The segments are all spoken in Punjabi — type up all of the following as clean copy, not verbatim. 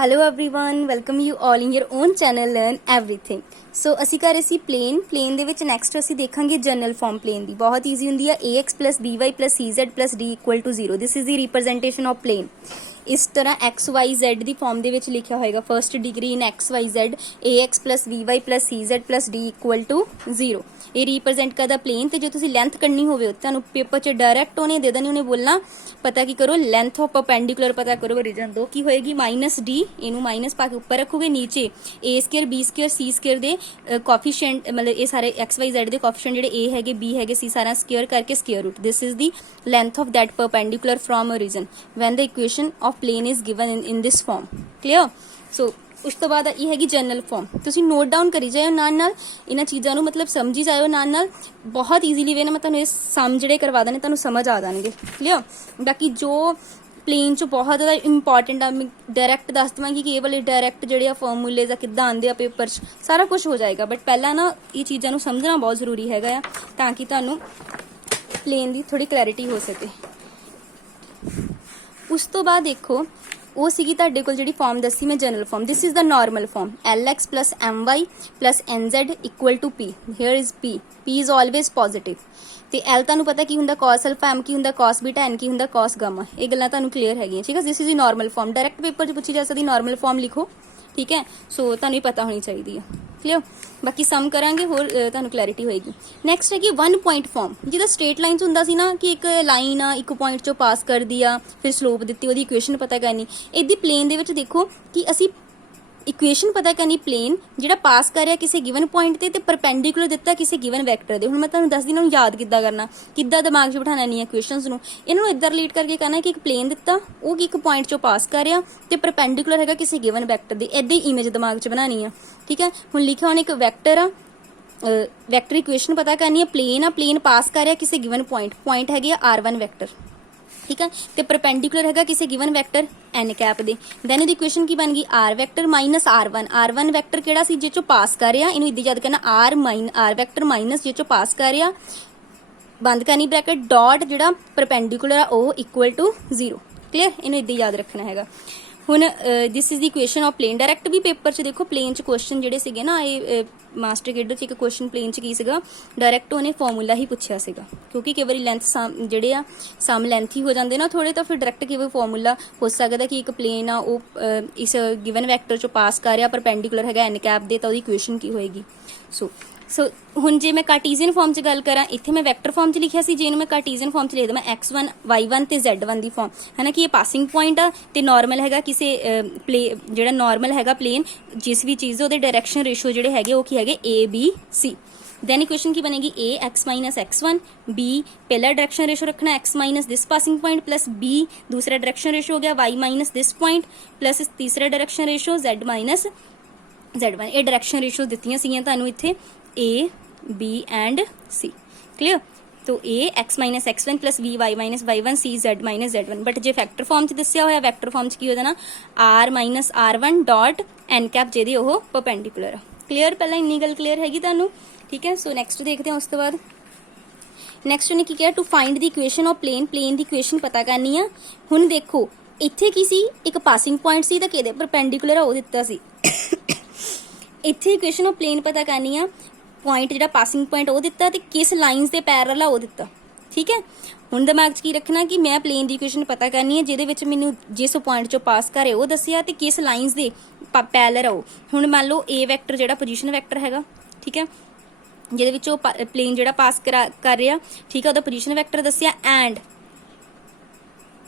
Hello everyone welcome you all in your own channel learn everything. So ਅਸੀਂ ਕਰ ਰਹੇ ਸੀ ਪਲੇਨ ਦੇ ਵਿੱਚ ਨੈਕਸਟ ਅਸੀਂ ਦੇਖਾਂਗੇ ਜਨਰਲ ਫਾਰਮ ਪਲੇਨ ਦੀ। ਬਹੁਤ ਈਜ਼ੀ ਹੁੰਦੀ ਆ ax plus by plus cz plus d equal to 0। This is the representation of plane. ਇਸ ਤਰ੍ਹਾਂ xyz ਦੀ ਫਾਰਮ ਦੇ ਵਿੱਚ ਲਿਖਿਆ ਹੋਏਗਾ first degree in xyz ax plus by plus cz plus d equal to 0। ਇਹ ਰਿਪਰੈਜ਼ੈਂਟ ਕਰਦਾ ਪਲੇਨ। ਤੇ ਜੇ ਤੁਸੀਂ ਲੈਂਥ ਕੱਢਣੀ ਹੋਵੇ ਤੁਹਾਨੂੰ ਪੇਪਰ 'ਚ ਡਾਇਰੈਕਟ ਉਹਨੇ ਦੇ ਦੇਣੀ, ਉਹਨੇ ਬੋਲਣਾ ਪਤਾ ਕੀ ਕਰੋ ਲੈਂਥ ਆਫ ਪਰਪੈਂਡੀਕੂਲਰ ਪਤਾ ਕਰੋ ਓਰੀਜਨ ਦੋ ਕੀ ਹੋਏਗੀ -d। ਇਹਨੂੰ ਮਾਈਨਸ ਪਾ ਕੇ ਉੱਪਰ ਰੱਖੋਗੇ, ਨੀਚੇ a square b square c square ਦੇ ਕੋਫੀਸ਼ੀਐਂਟ ਮਤਲਬ ਇਹ ਸਾਰੇ xyz ਦੇ ਕੋਫੀਸ਼ੀਐਂਟ ਜਿਹੜੇ a ਹੈਗੇ b ਹੈਗੇ c ਸਾਰਾ ਸਕੁਅਰ ਕਰਕੇ square root. This is the length of that perpendicular from origin when the equation of plane is given in this form। clear? so ਉਸ ਤੋਂ ਬਾਅਦ ਇਹ ਹੈਗੀ ਜਨਰਲ ਫਾਰਮ। ਤੁਸੀਂ ਨੋਟ ਡਾਊਨ ਕਰੀ ਜਾਇਓ ਨਾਲ ਇਹਨਾਂ ਚੀਜ਼ਾਂ ਨੂੰ, ਮਤਲਬ ਸਮਝੀ ਜਾਇਓ ਨਾਲ ਬਹੁਤ ਈਜ਼ੀਲੀ ਵੇ ਨਾ ਮੈਂ ਤੁਹਾਨੂੰ ਇਹ ਸਮ ਜਿਹੜੇ ਕਰਵਾ ਦੇਣੇ ਤੁਹਾਨੂੰ ਸਮਝ ਆ ਜਾਣਗੇ। ਕਲੀਅਰ? ਬਾਕੀ ਜੋ ਪਲੇਨ 'ਚ ਬਹੁਤ ਜ਼ਿਆਦਾ ਇੰਪੋਰਟੈਂਟ ਆ, ਮੈਂ ਡਾਇਰੈਕਟ ਦੱਸ ਦੇਵਾਂਗੀ ਕਿ ਇਹ ਵਾਲੇ ਡਾਇਰੈਕਟ ਜਿਹੜੇ ਆ ਫਾਰਮੂਲੇਜ਼ ਆ ਕਿੱਦਾਂ ਆਉਂਦੇ ਆ ਪੇਪਰ 'ਚ, ਸਾਰਾ ਕੁਝ ਹੋ ਜਾਏਗਾ। ਬਟ ਪਹਿਲਾਂ ਨਾ ਇਹ ਚੀਜ਼ਾਂ ਨੂੰ ਸਮਝਣਾ ਬਹੁਤ ਜ਼ਰੂਰੀ ਹੈਗਾ ਆ ਤਾਂ ਕਿ ਤੁਹਾਨੂੰ ਪਲੇਨ ਦੀ ਥੋੜੀ ਕਲੈਰਿਟੀ ਹੋ ਸਕੇ। ਉਸ ਤੋਂ ਬਾਅਦ ਦੇਖੋ ਉਹ ਸੀਗੀ ਤੁਹਾਡੇ ਕੋਲ ਜਿਹੜੀ ਫਾਰਮ ਦੱਸੀ ਮੈਂ general form. This is the normal form lx plus my plus nz equal to p। here is p is always positive। ਤੇ l ਤੁਹਾਨੂੰ ਪਤਾ ਕੀ ਹੁੰਦਾ cos alpha, m ਕੀ ਹੁੰਦਾ cos beta, n ਕੀ ਹੁੰਦਾ cos gamma। ਇਹ ਗੱਲਾਂ ਤੁਹਾਨੂੰ ਕਲੀਅਰ ਹੈਗੀਆਂ, ਠੀਕ ਹੈ। This is the normal form. Direct paper 'ਚ ਪੁੱਛੀ ਜਾ ਸਕਦੀ ਨਾਰਮਲ ਫਾਰਮ ਲਿਖੋ, ਠੀਕ ਹੈ। ਸੋ ਤੁਹਾਨੂੰ ਹੀ ਪਤਾ ਹੋਣੀ ਚਾਹੀਦੀ ਹੈ। ਕਲੀਅਰ? ਬਾਕੀ ਸਮ ਕਰਾਂਗੇ ਹੋਰ ਤੁਹਾਨੂੰ ਕਲੈਰਿਟੀ ਹੋਏਗੀ। ਨੈਕਸਟ ਹੈਗੀ 1 ਪੁਆਇੰਟ ਫਾਰਮ। ਜਿਹਦਾ ਸਟ੍ਰੇਟ ਲਾਈਨਸ ਹੁੰਦਾ ਸੀ ਨਾ ਕਿ ਇੱਕ ਲਾਈਨ ਆ ਇੱਕ ਪੁਆਇੰਟ 'ਚੋਂ ਪਾਸ ਕਰਦੀ ਆ, ਫਿਰ ਸਲੋਪ ਦਿੱਤੀ, ਉਹਦੀ ਇਕੁਏਸ਼ਨ ਪਤਾ ਕਰਨੀ। ਇਹਦੀ ਪਲੇਨ ਦੇ ਵਿੱਚ ਦੇਖੋ ਕਿ ਅਸੀਂ ਇਕੁਏਸ਼ਨ ਪਤਾ ਕਰਨੀ ਪਲੇਨ ਜਿਹੜਾ ਪਾਸ ਕਰ ਰਿਹਾ ਕਿਸੇ ਗਿਵਨ ਪੁਆਇੰਟ ਤੇ ਪਰਪੈਂਡੀਕੂਲਰ ਦਿੱਤਾ ਕਿਸੇ ਗਿਵਨ ਵੈਕਟਰ ਦੇ। ਹੁਣ ਮੈਂ ਤੁਹਾਨੂੰ ਦੱਸਦੀ ਇਹਨਾਂ ਨੂੰ ਯਾਦ ਕਿੱਦਾਂ ਕਰਨਾ, ਕਿੱਦਾਂ ਦਿਮਾਗ 'ਚ ਬਿਠਾਉਣਾ ਨਹੀਂ ਇਕੁਏਸ਼ਨਸ ਨੂੰ। ਇਹਨਾਂ ਨੂੰ ਇੱਦਾਂ ਰਿਲੇਟ ਕਰਕੇ ਕਰਨਾ ਕਿ ਇੱਕ ਪਲੇਨ ਦਿੱਤਾ, ਉਹ ਇੱਕ ਪੁਆਇੰਟ 'ਚੋਂ ਪਾਸ ਕਰ ਰਿਹਾ ਤੇ ਪਰਪੈਂਡੀਕੂਲਰ ਹੈਗਾ ਕਿਸੇ ਗਿਵਨ ਵੈਕਟਰ ਦੇ। ਇੱਦਾਂ ਹੀ ਇਮੇਜ ਦਿਮਾਗ 'ਚ ਬਣਾਉਣੀ ਆ, ਠੀਕ ਹੈ। ਹੁਣ ਲਿਖਿਆ ਹੁਣ ਇੱਕ ਵੈਕਟਰ ਆ, ਵੈਕਟਰ ਇਕੁਏਸ਼ਨ ਪਤਾ ਕਰਨੀ ਹੈ। ਪਲੇਨ ਆ, ਪਲੇਨ ਪਾਸ ਕਰ ਰਿਹਾ ਕਿਸੇ ਗਿਵਨ ਪੁਆਇੰਟ ਹੈਗੇ ਆ r1 ਵੈਕਟਰ, ਠੀਕ ਹੈ। ਤੇ ਪਰਪੈਂਡੀਕੂਲਰ ਹੈਗਾ ਕਿਸੇ ਗਿਵਨ ਵੈਕਟਰ n ਕੈਪ ਦੇ। ਦੈਨ ਇਹਦੀ ਇਕੁਏਸ਼ਨ ਕੀ ਬਣ ਗਈ r vector minus r1 vector ਕਿਹੜਾ ਸੀ ਜਿਹ ਚੋਂ ਪਾਸ ਕਰ ਰਿਹਾ, ਇਹਨੂੰ ਇੱਦਾਂ ਯਾਦ ਕਰਨਾ r ਵੈਕਟਰ ਮਾਈਨਸ ਜਿਹ ਚੋਂ ਪਾਸ ਕਰ ਰਿਹਾ, ਬੰਦ ਕਰਨੀ ਬ੍ਰੈਕਟ, ਡਾਟ ਜਿਹੜਾ ਪਰਪੈਂਡੀਕੂਲਰ ਆ ਉਹ ਇਕੁਅਲ ਟੂ 0। ਕਲੀਅਰ? ਇਹਨੂੰ ਇੱਦਾਂ ਯਾਦ ਰੱਖਣਾ ਹੈਗਾ। ਹੁਣ this is the equation of plane. Direct ਵੀ ਪੇਪਰ 'ਚ ਦੇਖੋ ਪਲੇਨ 'ਚ ਕੁਐਸਚਨ ਜਿਹੜੇ ਸੀਗੇ ਨਾ, ਇਹ ਮਾਸਟਰ ਗੇਡਰ 'ਚ ਇੱਕ ਕੁਐਸਚਨ ਪਲੇਨ 'ਚ ਕੀ ਸੀਗਾ, ਡਾਇਰੈਕਟ ਉਹਨੇ ਫਾਰਮੂਲਾ ਹੀ ਪੁੱਛਿਆ ਸੀਗਾ। ਕਿਉਂਕਿ ਕਈ ਵਾਰੀ ਲੈਂਥ ਜਿਹੜੇ ਆ ਸਮ ਲੈਂਥੀ ਹੋ ਜਾਂਦੇ ਨਾ ਥੋੜੇ, ਤਾਂ ਫਿਰ ਡਾਇਰੈਕਟ ਕਈ ਵਾਰ ਫਾਰਮੂਲਾ ਹੋ ਸਕਦਾ ਕਿ ਇੱਕ ਪਲੇਨ ਆ ਉਹ ਇਸ ਗਿਵਨ ਵੈਕਟਰ 'ਚੋਂ ਪਾਸ ਕਰ ਰਿਹਾ, ਪਰਪੈਂਡੀਕੂਲਰ ਹੈਗਾ n ਕੈਪ ਦੇ, ਤਾਂ ਉਹਦੀ ਇਕੁਏਸ਼ਨ ਕੀ ਹੋਏਗੀ। ਸੋ ਹੁਣ ਜੇ ਮੈਂ ਕਾਰਟੀਜ਼ੀਅਨ ਫਾਰਮ 'ਚ ਗੱਲ ਕਰਾਂ, ਇੱਥੇ ਮੈਂ ਵੈਕਟਰ ਫਾਰਮ 'ਚ ਲਿਖਿਆ ਸੀ, ਜੇ ਇਹਨੂੰ ਮੈਂ ਕਾਰਟੀਜ਼ੀਅਨ ਫਾਰਮ 'ਚ ਲਿਖ ਦਵਾਂ x1 y1 ਤੇ z1 ਦੀ ਫਾਰਮ ਹੈ ਨਾ, ਕਿ ਇਹ ਪਾਸਿੰਗ ਪੁਆਇੰਟ ਆ ਤੇ ਨਾਰਮਲ ਹੈਗਾ ਕਿਸੇ ਜਿਹੜਾ ਨਾਰਮਲ ਹੈਗਾ ਪਲੇਨ ਜਿਸ ਵੀ ਚੀਜ਼ ਦੇ ਉਹਦੇ ਡਾਇਰੈਕਸ਼ਨ ਰੇਸ਼ੋ ਜਿਹੜੇ ਹੈਗੇ ਉਹ ਕੀ ਹੈਗੇ a b c। Then equation ਕੀ ਬਣੇਗੀ a x minus x1 b ਪਹਿਲਾ ਡਾਇਰੈਕਸ਼ਨ ਰੇਸ਼ੋ ਰੱਖਣਾ x minus this passing point plus b ਦੂਸਰਾ ਡਾਇਰੈਕਸ਼ਨ ਰੇਸ਼ੋ ਹੋ ਗਿਆ y minus this point plus ਤੀਸਰਾ direction ratio z minus z1। ਇਹ ਡਾਇਰੈਕਸ਼ਨ ਰੇਸ਼ੋ ਦਿੱਤੀਆਂ ਸੀਗੀਆਂ ਤੁਹਾਨੂੰ ਇੱਥੇ a b and c। clear? तो a x minus x1 plus b y minus y1 c z minus z1। But J factor form च दस्सिया होया वैक्टर फॉर्म च की हो जाना r minus r1 dot n cap जेदी ओह परपेंडिकुलर। क्लियर? पहला इन्नी गल क्लियर हैगी तुहानू, ठीक है। सो नैक्सट देखते हैं। उस तो बाद नैक्सट उन्हें की किया to find the equation of plane दी इक्वेशन पता करनी है। हुण देखो इत्थे की सी एक पासिंग पॉइंट सी तां किहदे परपेंडिकुलर आ ओह दित्ता सी। इत्थे इक्वेशन ऑफ प्लेन पता करनी है, ਪੁਆਇੰਟ ਜਿਹੜਾ ਪਾਸਿੰਗ ਪੁਆਇੰਟ ਉਹ ਦਿੱਤਾ ਤੇ ਕਿਸ ਲਾਈਨਸ ਦੇ ਪੈਰਲਲ ਆ ਉਹ ਦਿੱਤਾ, ਠੀਕ ਹੈ। ਹੁਣ ਦਿਮਾਗ 'ਚ ਕੀ ਰੱਖਣਾ ਕਿ ਮੈਂ ਪਲੇਨ ਦੀ ਇਕੁਏਸ਼ਨ ਪਤਾ ਕਰਨੀ ਹੈ ਜਿਹਦੇ ਵਿੱਚ ਮੈਨੂੰ ਜਿਸ ਪੁਆਇੰਟ 'ਚੋਂ ਪਾਸ ਕਰੇ ਉਹ ਦੱਸਿਆ ਤੇ ਕਿਸ ਲਾਈਨਸ ਦੇ ਪੈਰਲਲ ਆ ਉਹ। ਹੁਣ ਮੰਨ ਲਓ a ਵੈਕਟਰ ਜਿਹੜਾ ਪੋਜੀਸ਼ਨ ਵੈਕਟਰ ਹੈਗਾ, ਠੀਕ ਹੈ, ਜਿਹਦੇ ਵਿੱਚ ਉਹ ਪਲੇਨ ਜਿਹੜਾ ਪਾਸ ਕਰ ਰਿਹਾ, ਠੀਕ ਹੈ, ਉਹਦਾ ਪੋਜੀਸ਼ਨ ਵੈਕਟਰ ਦੱਸਿਆ ਐਂਡ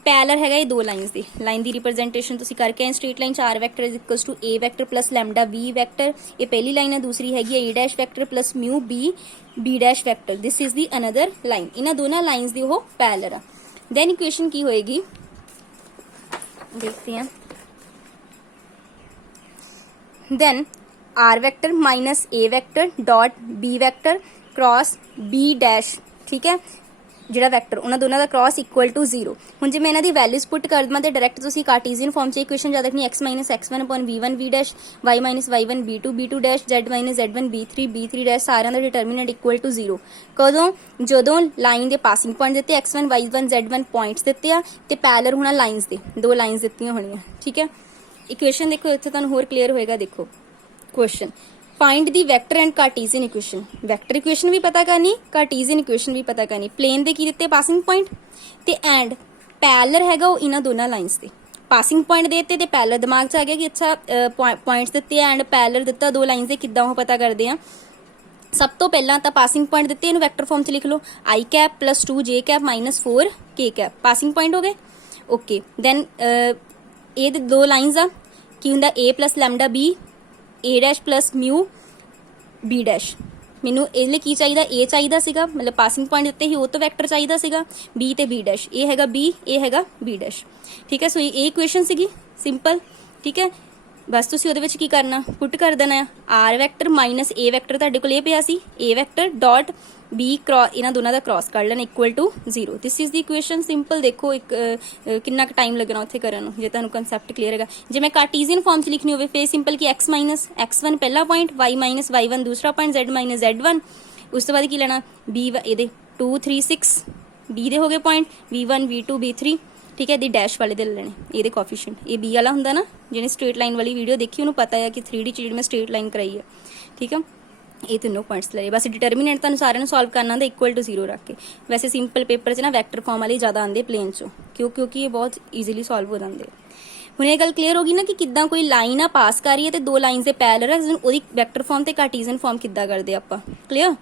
ਪੈਰਲਲ ਹੈਗਾ ਇਹ ਦੋ ਲਾਈਨਸ ਦੀ। ਲਾਈਨ ਦੀ ਰਿਪਰੈਜ਼ੈਂਟੇਸ਼ਨ ਤੁਸੀਂ ਕਰਕੇ ਆਏ ਸਟ੍ਰੇਟ ਲਾਈਨ 'ਚ r vector is equals to a vector plus lambda b vector. ਇਹ ਪਹਿਲੀ ਲਾਈਨ ਹੈ, ਦੂਸਰੀ ਹੈਗੀ ਹੈ a dash vector plus mu b dash vector. This is the another line. ਇਹਨਾਂ ਦੋਨਾਂ ਲਾਈਨਸ ਦੀ ਉਹ ਪੈਰਲਲ ਆ। ਦੈਨ ਇਕੁਏਸ਼ਨ ਕੀ ਹੋਏਗੀ ਦੇਖਦੇ ਹਾਂ। Then r vector minus a vector dot b vector cross b dash, ਠੀਕ ਹੈ, ਜਿਹੜਾ ਵੈਕਟਰ ਉਹਨਾਂ ਦੋਨਾਂ ਦਾ ਕ੍ਰਾਸ ਇਕੁਅਲ ਟੂ 0। ਹੁਣ ਜੇ ਮੈਂ ਇਹਨਾਂ ਦੀ ਵੈਲਿਊਜ਼ ਪੁੱਟ ਕਰ ਦਵਾਂ ਤੇ ਡਾਇਰੈਕਟ ਤੁਸੀਂ ਕਾਰਟੀਜ਼ੀਅਨ ਫਾਰਮ 'ਚ ਇਕੁਏਸ਼ਨ ਯਾਦ ਰੱਖਣੀ x minus x1 upon v1 v dash y minus y1 b2 dash z minus z1 b3 dash ਸਾਰਿਆਂ ਦਾ ਡਿਟਰਮੀਨੈਂਟ ਇਕੁਅਲ ਟੂ 0। ਕਦੋਂ? ਜਦੋਂ ਲਾਈਨ ਦੇ ਪਾਸਿੰਗ ਪੁਆਇੰਟ ਦਿੱਤੇ x1 y1 z1 ਪੁਆਇੰਟਸ ਦਿੱਤੇ ਆ ਤੇ ਪੈਰਲਲ ਹੋਣਾ ਲਾਈਨਸ ਦੇ, ਦੋ ਲਾਈਨਸ ਦਿੱਤੀਆਂ ਹੋਣੀਆਂ, ਠੀਕ ਹੈ। इक्वेशन देखो इत्थे तुहानूं होर क्लीयर होएगा। देखो question, find the vector and Cartesian equation. Vector equation भी पता करनी, कार्टीजियन इक्वेशन भी पता करनी। प्लेन दे की दित्ते पासिंग पॉइंट ते एंड पैरेलल हैगा वो इन्हां दोनों लाइनस दे। पासिंग पॉइंट देते ते पैरेलल दिमाग च आ गया कि अच्छा पॉइंट्स दित्ते एंड पैरेलल दित्ता दो लाइनस दे, किद्दां ओह पता करदे आ। सब तो पहला तो पासिंग पॉइंट दिते, इन्हूं वैक्टर फॉर्म च लिख लो, आई कैप प्लस 2 जे कैप माइनस 4 के कैप, पासिंग पॉइंट हो गए। ओके दैन ए दे दो लाइनस आ की हुंदा ए plus lambda B A dash plus mu B dash. मैनू ए लिए की चाहिए, ए चाहिए सीगा, मतलब पासिंग पॉइंट दिते ही वो तो वैक्टर चाहिए सीगा बी ते बी डैश, ए हैगा बी, ए हैगा बी डैश। ठीक है, सो ये इक्वेशन सीगी सिंपल। ठीक है, बस तुसीं ਉਹਦੇ ਵਿੱਚ ਕੀ ਕਰਨਾ, ਪੁੱਟ ਕਰ ਦੇਣਾ ਆ R vector minus A vector ਤੁਹਾਡੇ ਕੋਲ ਇਹ ਪਿਆ ਸੀ, A vector dot B cross, ਇਹਨਾਂ ਦੋਨਾਂ ਦਾ ਕ੍ਰਾਸ ਕਰ ਲੈਣਾ equal to 0। This is the equation simple. ਦੇਖੋ ਇੱਕ ਕਿੰਨਾ ਕੁ ਟਾਈਮ ਲੱਗਣਾ ਉੱਥੇ ਕਰਨ ਨੂੰ, ਜੇ ਤੁਹਾਨੂੰ ਕਨਸੈਪਟ ਕਲੀਅਰ ਹੈਗਾ। ਜੇ ਮੈਂ ਕਾਰਟੀਜ਼ੀਅਨ ਫਾਰਮ 'ਚ ਲਿਖਣੀ ਹੋਵੇ ਫੇਰ ਸਿੰਪਲ ਕਿ x ਮਾਈਨਸ x1 ਪਹਿਲਾ ਪੁਆਇੰਟ, y ਮਾਈਨਸ y1 ਦੂਸਰਾ ਪੁਆਇੰਟ, z ਮਾਈਨਸ z1। ਉਸ ਤੋਂ ਬਾਅਦ ਕੀ ਲੈਣਾ, b ਇਹਦੇ 2 3 6 b ਦੇ ਹੋ ਗਏ ਪੁਆਇੰਟ, v1 v2 v3। ठीक है, डैश वाले दे लेने, ये कोफिशिएंट ये बी वाला हुंदा ना, जिन्हें स्ट्रेट लाइन वाली वीडियो देखी उन्होंने पता है कि 3D च मैं स्ट्रेट लाइन कराई है। ठीक है, ये तीनों पॉइंट्स ले, बस डिटरमिनेंट तुहानूं सारिਆਂ ਨੂੰ सॉल्व करना होंदा इक्वल टू 0 रख के। वैसे सिंपल पेपर च ना वैक्टर फॉर्म वाले ज़्यादा आते प्लेन चो, क्योंकि ये बहुत ईजीली सॉल्व हो जाते। ਹੁਣ ਇਹ ਗੱਲ ਕਲੀਅਰ ਹੋ ਗਈ ਨਾ ਕਿ ਕਿੱਦਾਂ ਕੋਈ ਲਾਈਨ ਆ ਪਾਸ ਕਰ ਰਹੀ ਹੈ ਤੇ ਦੋ ਲਾਈਨਸ ਦੇ ਪੈਰਲਲ ਹੈ, ਉਹਦੀ ਵੈਕਟਰ ਫਾਰਮ ਤੇ ਕਾਰਟੀਜ਼ੀਅਨ ਫਾਰਮ ਕਿੱਦਾਂ ਕਰਦੇ ਆਪਾਂ, ਕਲੀਅਰ।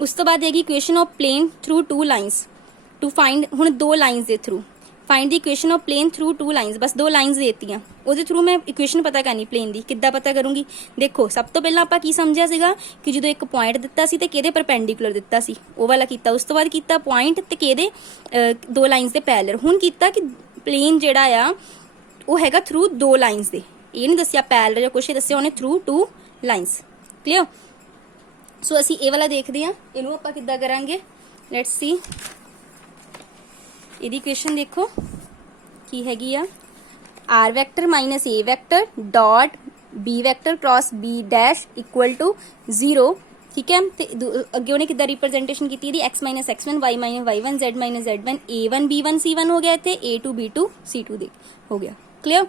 ਉਸ ਤੋਂ ਬਾਅਦ ਹੈਗੀ equation of plane through two lines to find, ਹੁਣ ਦੋ ਲਾਈਨਸ ਦੇ through find the equation of plane through two lines. बस दो लाइन्स देती ਉਹਦੇ ਥਰੂ मैं इक्वेशन पता करनी प्लेन ਦੀ, ਕਿੱਦਾਂ पता करूँगी। देखो सब तो पहला ਆਪਾਂ ਕੀ ਸਮਝਿਆ ਸੀਗਾ ਕਿ ਜਦੋਂ ਇੱਕ ਪੁਆਇੰਟ ਦਿੱਤਾ ਸੀ ਤੇ ਕਿਹਦੇ ਪਰਪੈਂਡੀਕੂਲਰ ਦਿੱਤਾ ਸੀ, ਉਹ ਵਾਲਾ ਕੀਤਾ। ਉਸ ਤੋਂ ਬਾਅਦ ਕੀਤਾ ਪੁਆਇੰਟ ਤੇ ਕਿਹਦੇ ਦੋ ਲਾਈਨਸ ਦੇ ਪੈਰਲਲ। ਹੁਣ ਕੀਤਾ ਕਿ ਪਲੇਨ ਜਿਹੜਾ ਆ ਉਹ ਹੈਗਾ ਥਰੂ ਦੋ ਲਾਈਨਸ ਦੇ, ਇਹ ਨਹੀਂ ਦੱਸਿਆ ਪੈਰਲਲ ਜਾਂ ਕੁਛ, ਦੱਸਿਆ ਉਹਨੇ ਥਰੂ ਟੂ ਲਾਈਨਸ, ਕਲੀਅਰ। ਸੋ ਅਸੀਂ ਇਹ ਵਾਲਾ ਦੇਖਦੇ ਹਾਂ, ਇਹਨੂੰ ਆਪਾਂ ਕਿੱਦਾਂ ਕਰਾਂਗੇ, ਲੈਟਸ ਸੀ। ਇਹਦੀ ਇਕੁਏਸ਼ਨ ਦੇਖੋ ਕੀ ਹੈਗੀ ਆ, R vector minus A vector dot B vector cross B dash equal to 0। ਠੀਕ ਹੈ, ਤੇ ਅੱਗੇ ਉਹਨੇ ਕਿੱਦਾਂ ਰਿਪਰੈਜ਼ੈਂਟੇਸ਼ਨ ਕੀਤੀ ਇਹਦੀ, x minus x1 y minus y1 z minus z1 a1 b1 c1 ਹੋ ਗਿਆ ਇੱਥੇ, a2 b2 c2 ਦੇ ਹੋ ਗਿਆ, ਕਲੀਅਰ।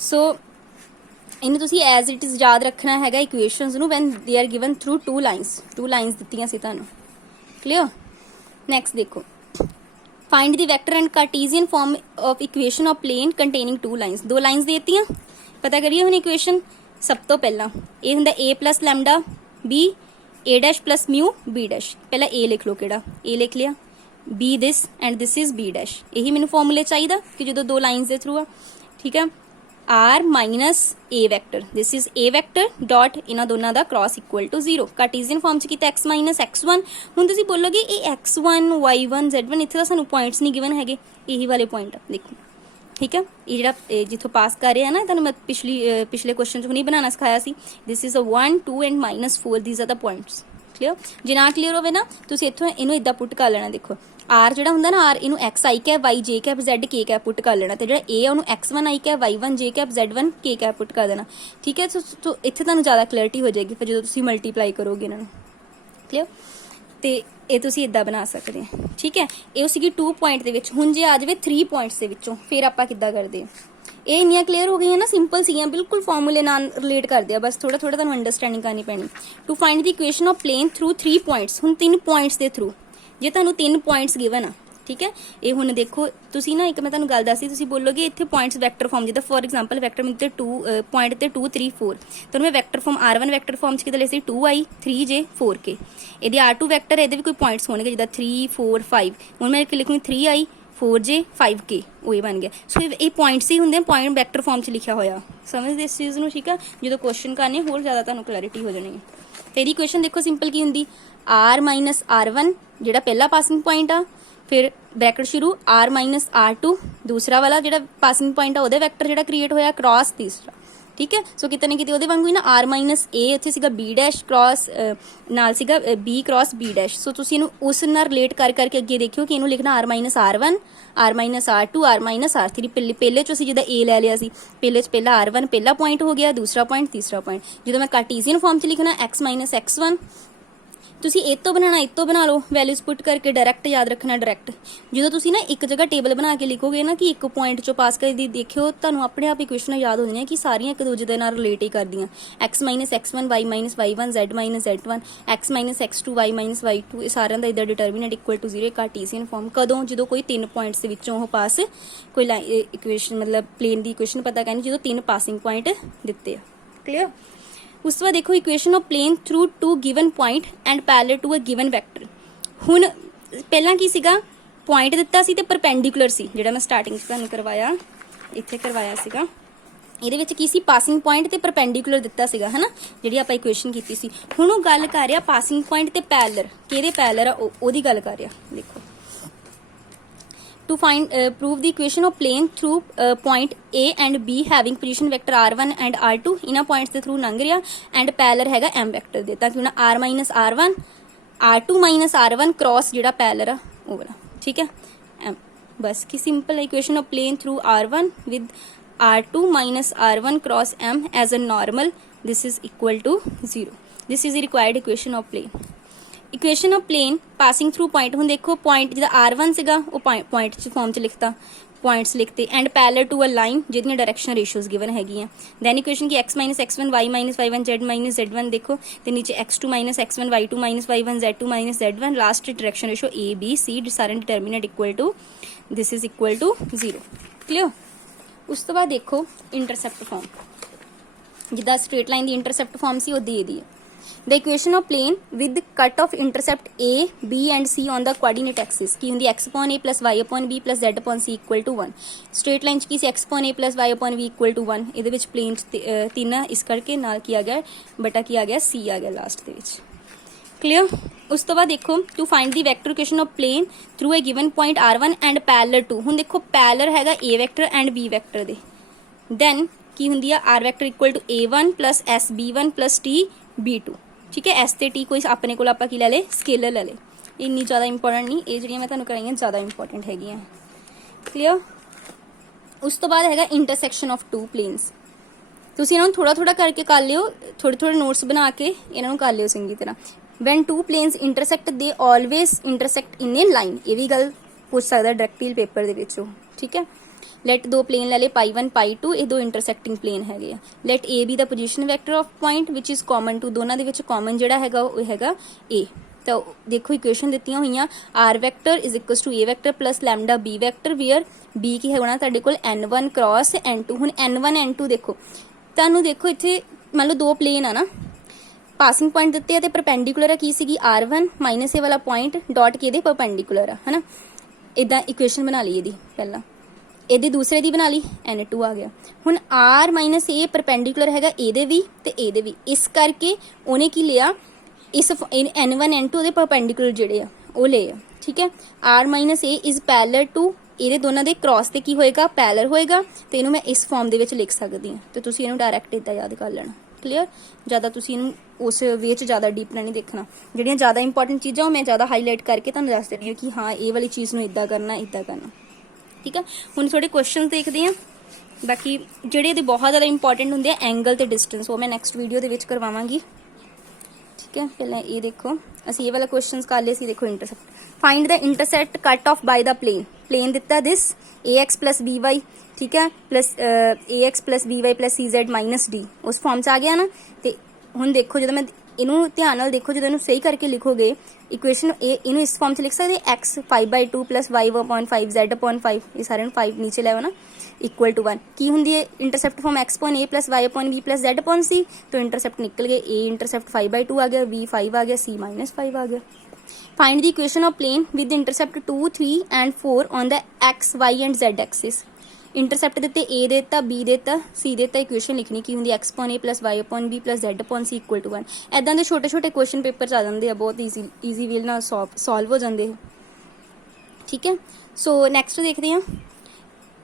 ਸੋ ਇਹਨੂੰ ਤੁਸੀਂ ਐਜ਼ ਇਟ ਇਜ਼ ਯਾਦ ਰੱਖਣਾ ਹੈਗਾ ਇਕੁਏਸ਼ਨਸ ਨੂੰ when they are given through two lines ਦਿੱਤੀਆਂ ਸੀ ਤੁਹਾਨੂੰ, ਕਲੀਅਰ। ਨੈਕਸਟ ਦੇਖੋ, find the vector and Cartesian form of equation of plane containing two lines. दो लाइन्स देतियां, पता करिए हुण इक्वेशन। सब तो पहला ये हुंदा a plus lambda b a dash plus mu b dash. पहला a लिख लो, केड़ा a लिख लिया, b this and this is b dash. यही मैनूं फॉर्मूले चाहिए कि जो दो लाइन्स दे थ्रू आ, ठीक है। R minus A vector, this is A vector dot इन्हां दोनों का cross equal to 0। Cartesian form च कीता x माइनस x1। हुण तुसीं बोलोगे ये x1 y1 z1 इत्थे तां सानूं पॉइंट्स नहीं गिवन हैगे, यही वाले पॉइंट देखो, ठीक है। ये जिहड़ा जिथों पास कर रहे हैं ना, तुहानूं मैं पिछले क्वेश्चन च नहीं बनाना सिखाया सी। This is a 1 2 and minus 4, these are the points, clear. जे ना क्लीयर होवे ना तुसीं इत्थों इहनूं इदां पुट कर लेना। देखो आर जो होंगे ना, R in X I cap Y J cap Z K cap put कर लेना, तो जो ए है उन्होंने x1 आई कैप y1 जे कैप z1 के कैप पुट कर देना, ठीक है। तो इत्थे तुहानूं ज़्यादा क्लैरिटी हो जाएगी फिर जो तुसीं मल्टीप्लाई करोगे इन्हां नूं, क्लियर। तो ये तुसीं इदां बना सकते हैं, ठीक है। ये सीगी 2 पॉइंट दे विच। हुण जे आ जाए 3 पॉइंट्स दे विचों फिर आपां किद्दां करदे हां, ये इन्नियां क्लीयर हो गई ना, सिंपल सी बिल्कुल फॉर्मूले नाल रिलेट करते हैं, बस थोड़ा थोड़ा तुहानूं अंडरस्टैंडिंग करनी पैनी। To find the equation of plane through 3 points. हुण 3 पॉइंट्स के थ्रू जे तुहानूं 3 पॉइंट्स गिवन आ, ठीक है। ये हुण देखो तुसी ना, एक मैं तुहानूं गल दस्सी, तुसी बोलोगे इत्थे पॉइंट्स वैक्टर फॉर्म, जिद्दां फॉर एग्जांपल वैक्टर मिलते 2 पॉइंट ते 2 3 4, तो मैं vector form R1 vector form च किद्दां लिखी 2i 3j 4k। इहदे R2 वैक्टर इहदे भी कोई पॉइंट्स होणगे जिद्दां 3 4 5, हुण मैं लिखूंगी 3i 4j 5k, वो ही बन गया। सो ये पॉइंट्स ही होंगे, पॉइंट वैक्टर फॉर्म च लिखा होया, समझदे इस चीज़ नूं, ठीक है। जो क्वेश्चन करने होर ज़्यादा तुहानूं क्लैरिटी हो जानी है। तो इहदी क्वेश्चन देखो सिंपल की हुंदी, R माइनस R1 जिहड़ा पहला पासिंग पॉइंट आ, फिर ब्रैकेट शुरू R माइनस R2 दूसरा वाला जो पासिंग पॉइंट है, वैक्टर जो क्रिएट होया क्रॉस तीसरा, ठीक है। सो कितने कितने वो वांगू ना R माइनस A उत्थे सीगा B डैश क्रॉस नाल सीगा B क्रॉस B डैश। सो तुसीं इहनूं उस नाल रिलेट कर करके अगे देखियो कि इहनूं लिखना R minus R1 R minus R2 R minus R3। पहले चो जिद्दां A लै लिया सी, पहले पहला R1 पहला पॉइंट हो गया, दूसरा पॉइंट तीसरा पॉइंट। जो मैं कार्टीजियन फॉर्म च लिखना x माइनस x1 ਤੁਸੀਂ ਇਹ ਤੋਂ ਬਣਾਉਣਾ, ਇਹ ਤੋਂ ਬਣਾ ਲਓ, ਵੈਲਿਊਜ਼ ਪੁੱਟ ਕਰਕੇ ਡਾਇਰੈਕਟ ਯਾਦ ਰੱਖਣਾ ਡਾਇਰੈਕਟ। ਜਦੋਂ ਤੁਸੀਂ ਨਾ ਇੱਕ ਜਗ੍ਹਾ ਟੇਬਲ ਬਣਾ ਕੇ ਲਿਖੋਗੇ ਨਾ ਕਿ ਇੱਕ ਪੁਆਇੰਟ ਚੋਂ ਪਾਸ ਕਰਦੀ, ਦੇਖਿਓ ਤੁਹਾਨੂੰ ਆਪਣੇ ਆਪ ਇਕੁਏਸ਼ਨਾਂ ਯਾਦ ਹੋ ਜਾਣੀਆਂ ਕਿ ਸਾਰੀਆਂ ਇੱਕ ਦੂਜੇ ਦੇ ਨਾਲ ਰਿਲੇਟ ਹੀ ਕਰਦੀਆਂ। x minus x1 y minus y1 z minus z1 x minus x2 y minus y2 ਇਹ ਸਾਰਿਆਂ ਦਾ ਇਧਰ ਡਿਟਰਮੀਨੈਂਟ ਇਕੁਅਲ ਟੂ 0 ਕਾਰਟੀਸੀਅਨ ਫਾਰਮ। ਕਦੋਂ? ਜਦੋਂ ਕੋਈ 3 ਪੁਆਇੰਟਸ ਦੇ ਵਿੱਚੋਂ ਉਹ ਪਾਸ ਕੋਈ ਇਕੁਏਸ਼ਨ ਮਤਲਬ ਪਲੇਨ ਦੀ ਇਕੁਏਸ਼ਨ ਪਤਾ ਕਰਨੀ ਜਦੋਂ 3 ਪਾਸਿੰਗ ਪੁਆਇੰਟ ਦਿੱਤੇ ਆ। ਕਲੀਅਰ? ਉਸ ਤੋਂ ਬਾਅਦ ਦੇਖੋ equation of plane through 2 given point and parallel to a given vector. ਹੁਣ ਪਹਿਲਾਂ ਕੀ ਸੀਗਾ, ਪੁਆਇੰਟ ਦਿੱਤਾ ਸੀ ਤੇ ਪਰਪੈਂਡੀਕੂਲਰ ਸੀ, ਜਿਹੜਾ ਮੈਂ ਸਟਾਰਟਿੰਗ 'ਚ ਤੁਹਾਨੂੰ ਕਰਵਾਇਆ, ਇੱਥੇ ਕਰਵਾਇਆ ਸੀਗਾ। ਇਹਦੇ ਵਿੱਚ ਕੀ ਸੀ, ਪਾਸਿੰਗ ਪੁਆਇੰਟ ਤੇ ਪਰਪੈਂਡੀਕੂਲਰ ਦਿੱਤਾ ਸੀਗਾ ਹਨਾ, ਜਿਹੜੀ ਆਪਾਂ ਇਕੁਏਸ਼ਨ ਕੀਤੀ ਸੀ। ਹੁਣ ਉਹ ਗੱਲ ਕਰ ਰਿਹਾ ਪਾਸਿੰਗ ਪੁਆਇੰਟ ਤੇ ਪੈਰਲਲ, ਕਿਹਦੇ ਪੈਰਲਲ ਆ ਉਹਦੀ ਗੱਲ ਕਰ ਰਿਹਾ। ਦੇਖੋ to find prove the equation of plane through point A and B having position vector r1 and r2 ਇਹਨਾਂ ਪੁਆਇੰਟਸ ਦੇ ਥਰੂ ਲੰਘ ਰਿਹਾ ਐਂਡ ਪੈਰਲਲ ਹੈਗਾ m ਵੈਕਟਰ ਦੇ, ਤਾਂ ਕਿ ਹੁਣ r minus r1 r2 minus r1 cross ਜਿਹੜਾ ਪੈਰਲਲ ਆ ਉਹ ਵਾਲਾ, ਠੀਕ ਹੈ m। ਬਸ ਕੀ ਸਿੰਪਲ ਹੈ, equation of plane through r1 with r2 minus r1 cross m as a normal, this is equal to 0. This is the required equation of plane. Equation of plane passing through point. ਹੁਣ ਦੇਖੋ ਪੁਆਇੰਟ ਜਿਹਦਾ r1 ਸੀਗਾ ਉਹ ਪੁਆਇੰਟ ਚ ਫਾਰਮ ਚ ਲਿਖਤਾ, ਪੁਆਇੰਟਸ ਲਿਖਤੇ and parallel to a line ਜਿਹਦੀਆਂ ਡਾਇਰੈਕਸ਼ਨ ਰੇਸ਼ੀਓਜ਼ ਗਿਵਨ ਹੈਗੀਆਂ। ਦੈਨ ਇਕੁਏਸ਼ਨ ਕੀ x minus x1 y minus y1 z minus z1 ਦੇਖੋ, ਤੇ ਨੀਚੇ x2 minus x1 y2 minus y1 z2 minus z1 last direction ratio a b c ਸਾਰੇ determinant equal to this is equal to 0। Clear? ਉਸ ਤੋਂ ਬਾਅਦ ਦੇਖੋ ਇੰਟਰਸੈਪਟ ਫਾਰਮ, ਜਿੱਦਾਂ ਸਟ੍ਰੇਟ ਲਾਈਨ ਦੀ ਇੰਟਰਸੈਪਟ ਫਾਰਮ ਸੀ ਉਹ ਦੇ ਦੀ। The equation of plane with cut off intercept A, B and C on the coordinate axis ਕੀ ਹੁੰਦੀ x upon A plus y upon B plus z upon C equal to 1। straight line ਚ ਕੀ ਸੀ x upon A plus y upon B equal to 1। ਇਹਦੇ ਵਿੱਚ plane ਚ 3 ਇਸ ਕਰਕੇ ਨਾਲ ਕੀ ਆ ਗਿਆ ਬਟਾ ਕੀ ਆ ਗਿਆ C ਆ ਗਿਆ ਲਾਸਟ ਦੇ ਵਿੱਚ। ਕਲੀਅਰ? ਉਸ ਤੋਂ ਬਾਅਦ ਦੇਖੋ to find the vector equation of plane through a given point r1 and parallel to। ਹੁਣ ਦੇਖੋ ਪੈਰਲਲ ਹੈਗਾ A vector and B vector ਦੇ, ਦੈਨ ਕੀ ਹੁੰਦੀ ਆ r vector equal to a1 plus sb1 plus t b2। ਠੀਕ ਹੈ, ਐਸ ਤੇ ਟੀ ਕੋਈ ਆਪਣੇ ਕੋਲ ਆਪਾਂ ਕੀ ਲੈ ਲੇ, ਸਕੇਲਰ ਲੈ ਲੇ, ਇੰਨੀ ਜ਼ਿਆਦਾ ਇੰਪੋਰਟੈਂਟ ਨਹੀਂ, ਇਹ ਜਿਹੜੀਆਂ ਮੈਂ ਤੁਹਾਨੂੰ ਕਰਾਈਆਂ ਜ਼ਿਆਦਾ ਇੰਪੋਰਟੈਂਟ ਹੈਗੀਆਂ। ਕਲੀਅਰ? ਉਸ ਤੋਂ ਬਾਅਦ ਹੈਗਾ ਇੰਟਰਸੈਕਸ਼ਨ ਆਫ 2 ਪਲੇਨਸ। ਤੁਸੀਂ ਇਹਨਾਂ ਨੂੰ ਥੋੜਾ ਥੋੜਾ ਕਰਕੇ ਕਰ ਲਿਓ, ਥੋੜੇ ਥੋੜੇ ਨੋਟਸ ਬਣਾ ਕੇ ਇਹਨਾਂ ਨੂੰ ਕਰ ਲਿਓ ਚੰਗੀ ਤਰ੍ਹਾਂ। ਵੈਨ 2 ਪਲੇਨਸ ਇੰਟਰਸੈਕਟ ਦੇ ਆਲਵੇਜ਼ ਇੰਟਰਸੈਕਟ ਇਨ ਏ ਲਾਈਨ, ਇਹ ਵੀ ਗੱਲ ਪੁੱਛ ਸਕਦਾ ਡਾਇਰੈਕਟਲੀ ਪੇਪਰ ਦੇ ਵਿੱਚੋਂ। ਠੀਕ ਹੈ, ਲੈਟ 2 ਪਲੇਨ ਲੈ ਲੇ π1 π2, ਇਹ 2 ਇੰਟਰਸੈਕਟਿੰਗ ਪਲੇਨ ਹੈਗੇ ਆ। Let a be the position vector of point which is common to, ਦੋਨਾਂ ਦੇ ਵਿੱਚ ਕਾਮਨ ਜਿਹੜਾ ਹੈਗਾ ਉਹ ਹੈਗਾ a। ਤਾਂ ਦੇਖੋ ਇਕੁਏਸ਼ਨ ਦਿੱਤੀਆਂ ਹੋਈਆਂ r vector is equal to a vector plus lambda b vector where b ਕੀ ਹੋਣਾ ਤੁਹਾਡੇ ਕੋਲ n1 ਕ੍ਰਾਸ n2। ਹੁਣ n1 n2 ਦੇਖੋ, ਤੁਹਾਨੂੰ ਦੇਖੋ ਇੱਥੇ ਮੰਨ ਲਓ 2 ਪਲੇਨ ਆ ਨਾ, ਪਾਸਿੰਗ ਪੁਆਇੰਟ ਦਿੱਤੇ ਆ ਤੇ ਪਰਪੈਂਡੀਕੂਲਰ ਆ ਕੀ ਸੀਗੀ r1 ਮਾਈਨਸ ਇਹ ਵਾਲਾ ਪੁਆਇੰਟ ਡਾਟ ਕਿਹਦੇ ਪਰਪੈਂਡੀਕੂਲਰ ਆ ਹਨਾ। ਇਦਾਂ ਇਕੁਏਸ਼ਨ ਬਣਾ ਲਈ ਇਹਦੀ, ਪਹਿਲਾਂ ਇਹਦੇ ਦੂਸਰੇ ਦੀ ਬਣਾ ਲਈ n2 ਆ ਗਿਆ। ਹੁਣ r ਮਾਈਨਸ a ਪਰਪੈਂਡੀਕੂਲਰ ਹੈਗਾ ਇਹਦੇ ਵੀ ਤੇ ਇਹਦੇ ਵੀ, ਇਸ ਕਰਕੇ ਉਹਨੇ ਕੀ ਲਿਆ, ਇਸ n1 n2 ਦੇ ਪਰਪੈਂਡੀਕੂਲਰ ਜਿਹੜੇ ਆ ਉਹ ਲਏ ਆ। ਠੀਕ ਹੈ, r minus a is parallel to, ਇਹਦੇ ਦੋਨਾਂ ਦੇ ਕ੍ਰਾਸ ਤੇ ਕੀ ਹੋਏਗਾ, ਪੈਰਲਲ ਹੋਏਗਾ, ਤੇ ਇਹਨੂੰ ਮੈਂ ਇਸ ਫਾਰਮ ਦੇ ਵਿੱਚ ਲਿਖ ਸਕਦੀ ਹਾਂ, ਤੇ ਤੁਸੀਂ ਇਹਨੂੰ ਡਾਇਰੈਕਟ ਇਦਾਂ ਯਾਦ ਕਰ ਲੈਣਾ। ਕਲੀਅਰ? ਜ਼ਿਆਦਾ ਤੁਸੀਂ ਇਹਨੂੰ ਉਸ ਵੇ 'ਚ ਜ਼ਿਆਦਾ ਡੀਪ ਨਹੀਂ ਦੇਖਣਾ, ਜਿਹੜੀਆਂ ਜ਼ਿਆਦਾ ਇੰਪੋਰਟੈਂਟ ਚੀਜ਼ਾਂ ਉਹ ਮੈਂ ਜ਼ਿਆਦਾ ਹਾਈਲਾਈਟ ਕਰਕੇ ਤੁਹਾਨੂੰ ਦੱਸ ਦੇਣੀ ਹੈ ਕਿ ਹਾਂ ਇਹ ਵਾਲੀ ਚੀਜ਼ ਨੂੰ ਇਦਾਂ ਕਰਨਾ ਇੱਦਾਂ ਕਰਨਾ। ਠੀਕ ਹੈ, ਹੁਣ ਥੋੜੇ ਕੁਐਸਚਨ ਦੇਖਦੇ ਹਾਂ। ਬਾਕੀ ਜਿਹੜੇ ਇਹਦੇ ਬਹੁਤ ਜ਼ਿਆਦਾ ਇੰਪੋਰਟੈਂਟ ਹੁੰਦੇ ਆ ਐਂਗਲ ਤੇ ਡਿਸਟੈਂਸ, ਉਹ ਮੈਂ ਨੈਕਸਟ ਵੀਡੀਓ ਦੇ ਵਿੱਚ ਕਰਵਾਵਾਂਗੀ। ਠੀਕ ਹੈ, ਪਹਿਲਾਂ ਇਹ ਦੇਖੋ, ਅਸੀਂ ਇਹ ਵਾਲਾ ਕੁਐਸਚਨਸ ਕਰ ਲਏ ਸੀ। ਦੇਖੋ intercept, find the intersect cut off by ਦਾ ਪਲੇਨ। ਪਲੇਨ ਦਿੱਤਾ ਦਿਸ ax plus by, ਠੀਕ ਹੈ, plus ax plus by plus cz minus d, ਉਸ ਫਾਰਮ 'ਚ ਆ ਗਿਆ ਨਾ। ਤੇ ਹੁਣ ਦੇਖੋ ਜਦੋਂ ਮੈਂ ਇਹਨੂੰ ਧਿਆਨ ਨਾਲ ਦੇਖੋ, ਜਦੋਂ ਇਹਨੂੰ ਸਹੀ ਕਰਕੇ ਲਿਖੋਗੇ ਇਕੁਏਸ਼ਨ ਇਹਨੂੰ ਇਸ ਫਾਰਮ 'ਚ ਲਿਖ ਸਕਦੇ x 5/2 plus y upon 5 z upon 5, ਇਹ ਸਾਰਿਆਂ ਨੂੰ 5 ਨੀਚੇ ਲੈ ਆਓ ਨਾ, ਇਕੁਅਲ ਟੂ 1। ਕੀ ਹੁੰਦੀ ਹੈ intercept form x upon a plus y upon b plus z upon c, तो इंटरसेप्ट निकल गए, a इंटरसेप्ट 5/2 आ गया, b 5 आ गया, c माइनस 5 आ गया। Find the equation of plane with intercept 2, 3 and 4 on the x, y and z axis। Intercept देते a देता, b देता, c देता, इक्वेशन लिखनी की होंगी x upon a plus y upon b plus z upon c equal to 1। इदां दे छोटे छोटे क्वेश्चन पेपर आ जाते हैं, बहुत ईजी वे नाल सॉल्व हो जाते हैं। ठीक है, सो नैक्सट देखते हैं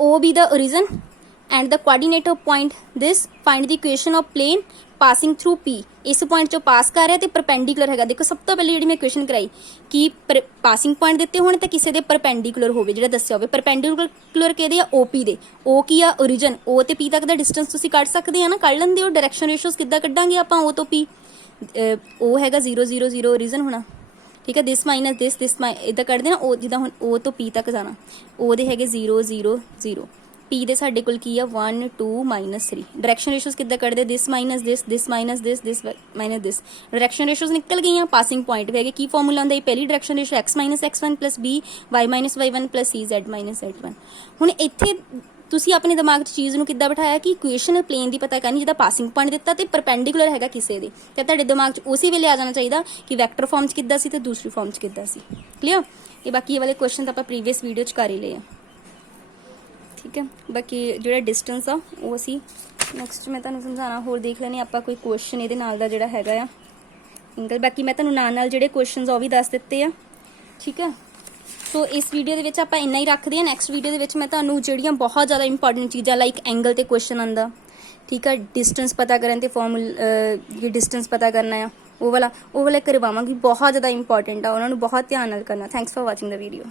o be the origin and the coordinate of point this, find the equation of plane passing through p। इस पॉइंट चो पास कर रहा है तो परपेंडिकुलर है। देखो सब तो पहले जी मैं इक्वेशन कराई कि पासिंग पॉइंट दिते होने तो किसी के परपेंडिकुलर हो जो दसिया हो। परपेंडिकुलर कहते हैं OP दे, O की आ ओरिजन, O तो P तक का डिस्टेंस तुसीं कढ सकते हैं ना, कढ लेंदे हो। डायरैक्शन रेशियोज किद्दां कढांगे आपां O तो P, ਉਹ ਹੈਗਾ 0 0 0 ਓਰੀਜਨ ਹੋਣਾ, ਠੀਕ ਹੈ। ਦਿਸ ਮਾਈਨਸ ਦਿਸ ਇੱਦਾਂ ਕੱਢਦੇ ਨਾ, ਉਹ ਜਿੱਦਾਂ ਹੁਣ O ਤੋਂ P ਤੱਕ ਜਾਣਾ, ਉਹਦੇ ਹੈਗੇ 0 0 0, P ਦੇ ਸਾਡੇ ਕੋਲ ਕੀ ਆ 1 2 -3। ਡਾਇਰੈਕਸ਼ਨ ਰੇਸ਼ੀਓਜ਼ ਕਿੱਦਾਂ ਕੱਢਦੇ, ਦਿਸ ਮਾਈਨਸ ਦਿਸ ਮਾਈਨਸ ਦਿਸ ਮਾਈਨਸ ਦਿਸ, ਡਾਇਰੈਕਸ਼ਨ ਰੇਸ਼ੀਓਜ਼ ਨਿਕਲ ਗਈਆਂ। ਪਾਸਿੰਗ ਪੁਆਇੰਟ ਵੀ ਹੈਗੇ, ਕੀ ਫਾਰਮੂਲਾ ਹੁੰਦਾ, ਪਹਿਲੀ direction ratio x minus x1 plus b y minus y1 plus c z minus z1। ਹੁਣ ਇੱਥੇ ਤੁਸੀਂ ਆਪਣੇ ਦਿਮਾਗ 'ਚ ਚੀਜ਼ ਨੂੰ ਕਿੱਦਾਂ ਬਿਠਾਇਆ ਕਿ ਇਕੁਏਸ਼ਨ ਪਲੇਨ ਦੀ ਪਤਾ ਕਰਨੀ, ਜਿਹਦਾ ਪਾਸਿੰਗ ਪੁਆਇੰਟ ਦਿੱਤਾ ਤੇ ਪਰਪੈਂਡੀਕੂਲਰ ਹੈਗਾ ਕਿਸੇ ਦੇ, ਤੇ ਤੁਹਾਡੇ ਦਿਮਾਗ 'ਚ ਉਸੇ ਵੇਲੇ ਆ ਜਾਣਾ ਚਾਹੀਦਾ ਕਿ ਵੈਕਟਰ ਫਾਰਮ 'ਚ ਕਿੱਦਾਂ ਸੀ ਤੇ ਦੂਸਰੀ ਫਾਰਮ 'ਚ ਕਿੱਦਾਂ ਸੀ। ਕਲੀਅਰ। ਇਹ ਬਾਕੀ ਇਹ ਵਾਲੇ ਕੁਐਸਚਨ ਤਾਂ ਆਪਾਂ ਪ੍ਰੀਵੀਅਸ ਵੀਡੀਓ 'ਚ ਕਰ ਹੀ ਲਏ ਆ, ਠੀਕ ਹੈ। ਬਾਕੀ ਜਿਹੜਾ ਡਿਸਟੈਂਸ ਆ ਉਹ ਅਸੀਂ ਨੈਕਸਟ ਮੈਂ ਤੁਹਾਨੂੰ ਸਮਝਾਉਣਾ, ਹੋਰ ਦੇਖ ਲੈਣੇ ਆਪਾਂ ਕੋਈ ਕੁਐਸਚਨ ਇਹਦੇ ਨਾਲ ਦਾ ਜਿਹੜਾ ਹੈਗਾ ਆ ਐਂਗਲ। ਬਾਕੀ ਮੈਂ ਤੁਹਾਨੂੰ ਨਾਲ ਜਿਹੜੇ ਕੁਐਸਚਨਸ ਆ ਉਹ ਵੀ ਦੱਸ ਦਿੱਤੇ ਆ, ਠੀਕ ਹੈ। ਸੋ ਇਸ ਵੀਡੀਓ ਦੇ ਵਿੱਚ ਆਪਾਂ ਇੰਨਾ ਹੀ ਰੱਖਦੇ ਹਾਂ। ਨੈਕਸਟ ਵੀਡੀਓ ਦੇ ਵਿੱਚ ਮੈਂ ਤੁਹਾਨੂੰ ਜਿਹੜੀਆਂ ਬਹੁਤ ਜ਼ਿਆਦਾ ਇੰਪੋਰਟੈਂਟ ਚੀਜ਼ਾਂ ਲਾਈਕ ਐਂਗਲ ਤੇ ਕੁਐਸਚਨ ਆਉਂਦਾ, ਠੀਕ ਹੈ, ਡਿਸਟੈਂਸ ਪਤਾ ਕਰਨ ਤੇ ਫਾਰਮੂਲਾ ਡਿਸਟੈਂਸ ਪਤਾ ਕਰਨਾ ਆ, ਉਹ ਵਾਲਾ ਕਰਵਾਵਾਂਗੀ। ਬਹੁਤ ਜ਼ਿਆਦਾ ਇੰਪੋਰਟੈਂਟ ਆ, ਉਹਨਾਂ ਨੂੰ ਬਹੁਤ ਧਿਆਨ ਨਾਲ ਕਰਨਾ। Thanks for watching the video.